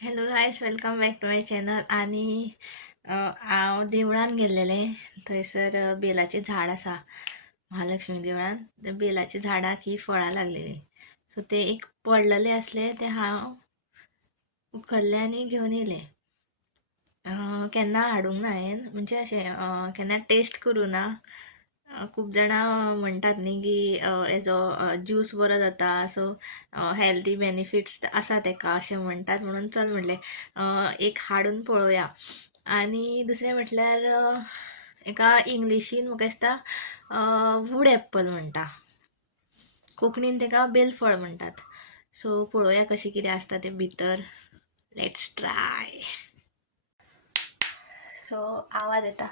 Hello guys, welcome back to my channel. आणि हांव देवळान गेल्लेले. थंयसर बेलाचे झाड आसा महालक्ष्मी देवळान. त्या बेलाच्या झाडाक ही फळां लागलेली. सो ते एक पडलेले असले ते हांव उखल्ले आनी घेवन येयले. केन्ना हाडूंक ना हांवें, म्हणजे अशें केन्ना टेस्ट करूं ना. खूब जाणां म्हणटात न्ही की हेजो ज्यूस बरो जाता, सो हेल्दी बेनिफिट्स आसा तेका अशें म्हणटात. म्हणून चल म्हटलें एक हाडून पळोवया. आनी दुसरें म्हटल्यार एका इंग्लिशीन म्हाका दिसता वूड एप्पल म्हणटा, कोंकणीन तेका बेलफळ म्हणटात. सो पळोवया कशें कितें आसता तें भितर. Let's try. सो आवाज येता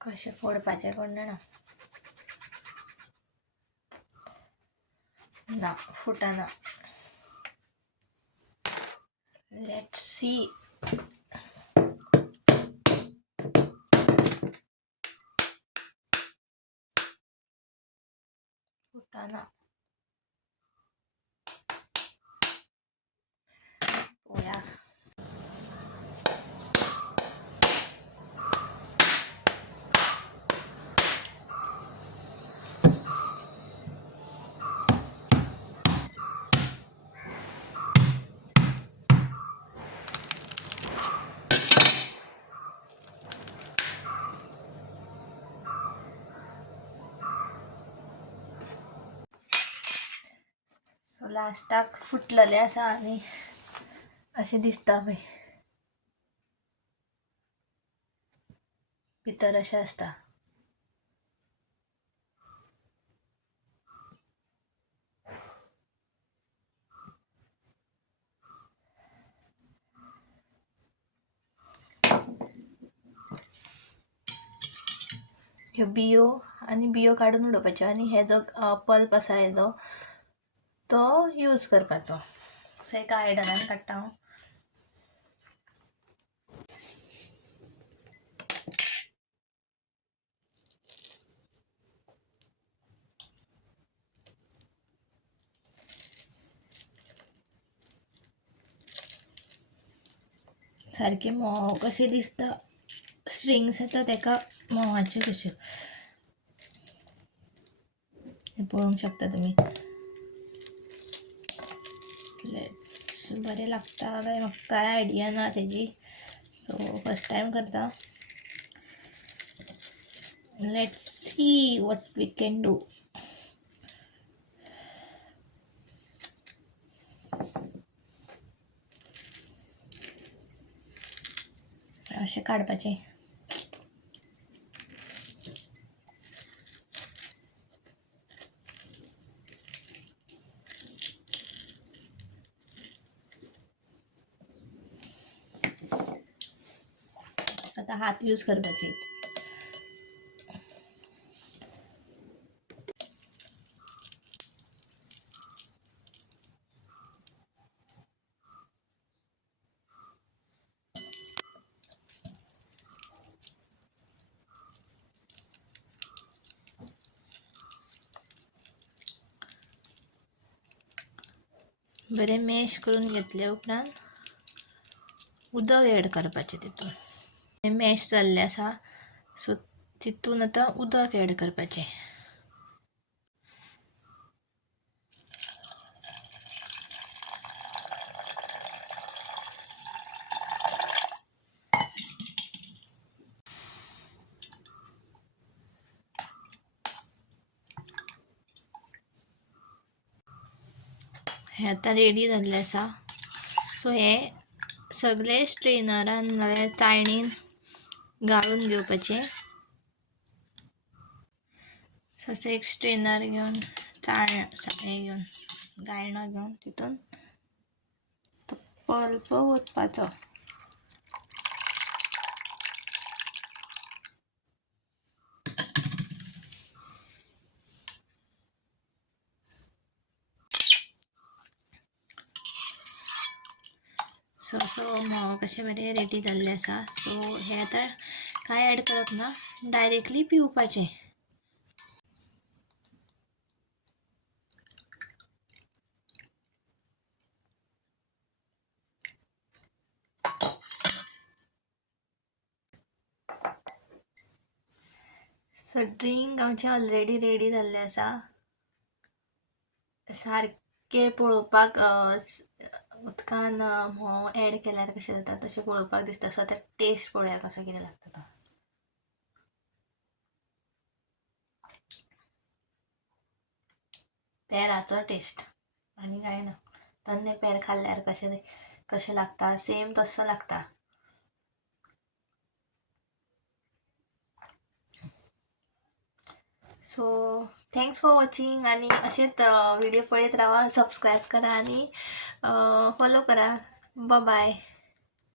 कशें फोडपाचें कोण जाणा. ना फुटना. Let's see. फुटना. पोळ्या. सो लास्टाक फुटलेले आसा आनी अशें दिसता पळय, भितर अशें आसता. ह्यो बियो आनी बियो काडून उडोवपाच्यो आनी हे जो पल्प आसा हेजो तो यूज करपाचो. सो एका आयडनान काडटा हांव. सारके म्होंव कशे दिसता, स्ट्रिंग्स येता तेका म्होंवाच्यो कश्यो. हे पळोवंक शकता तुमी. बरें लागता काय म्हाका कांय आयडिया ना तेजी, सो फर्स्ट टायम करता. Let's see what we can do. अशें काडपाचें. आता हात यूज करपाचे. बरें मॅश करून घेतले उपरांत उदक एड करपाचें तितून. हें मॅश जाल्लें आसा, सो तितून आतां उदक एड करपाचें. हें आतां रेडी जाल्लें आसा. सो हें सगळें स्ट्रेनरान नाल्यार चाळणीन गाळून घेवपाचें. सो एक स्ट्रेनर घेवन हें घेवन गाळणो घेवन तितून तो पल्प ओतपाचो. सो म्होंव कशें बरें रेडी जाल्लें आसा. सो हें आतां कांय एड करप ना, डायरेक्टली पिवपाचें. सो ड्रिंक आमचे ऑलरेडी रेडी जाल्ले आसा. सारके पळोवपाक उदकान म्होंव ऍड केल्यार कशें जाता तशें पळोवपाक दिसता. सो आतां टेस्ट पळोवया कसो कितें लागता तो. पेराचो टेस्ट आनी कांय ना. तन्ने पेर खाल्ल्यार कशें लागता सेम तसो लागता. सो थँक्स फॉर वॉचिंग आणि असेच व्हिडिओ पळयत राहा. सबस्क्राईब करा आणि फॉलो करा. बाय.